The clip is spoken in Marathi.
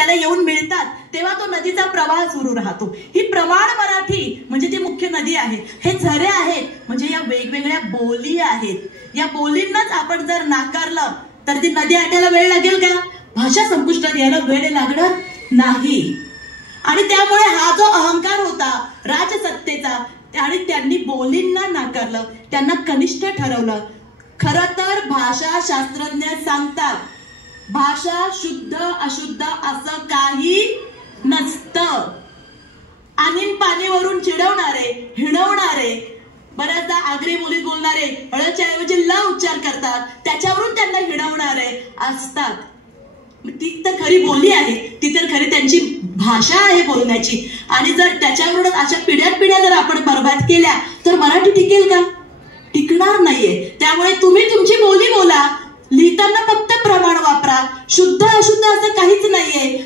त्याला येऊन मिळतात तेव्हा तो नदीचा प्रवाह सुरू राहतो. ही प्रमाण मराठी म्हणजे ती मुख्य नदी आहे. हे झरे आहेत म्हणजे या वेगवेगळ्या बोली आहेत. या बोलींनाच आपण जर नाकारलं तर ती नदी आटायला वेळ लागेल का? भाषा संपुष्टात यायला वेळ लागणार नाही. आणि त्यामुळे हा जो अहंकार होता राजसत्तेचा आणि त्यांनी बोलींना नाकारलं, त्यांना कनिष्ठ ठरवलं. खरं तर भाषा शास्त्रज्ञ सांगतात भाषा शुद्ध अशुद्ध असं काही नसतं. आणि पाणीवरून चिडवणारे हिणवणारे बऱ्याचदा आगरी बोलीत बोलणारे ळच्या ऐवजी ल उच्चार करतात, त्याच्यावरून त्यांना हिणवणारे असतात. ती तर खरी बोली आहे, ती तर खरी त्यांची भाषा आहे बोलण्याची. आणि जर त्याच्यावरूनच अशा पिढ्या जर आपण बरबाद केल्या तर मराठी टिकेल का? टिकणार नाहीये. त्यामुळे तुम्ही तुमची बोली बोला, लिहिताना फक्त प्रमाण वापरा. शुद्ध अशुद्ध असं काहीच नाहीये.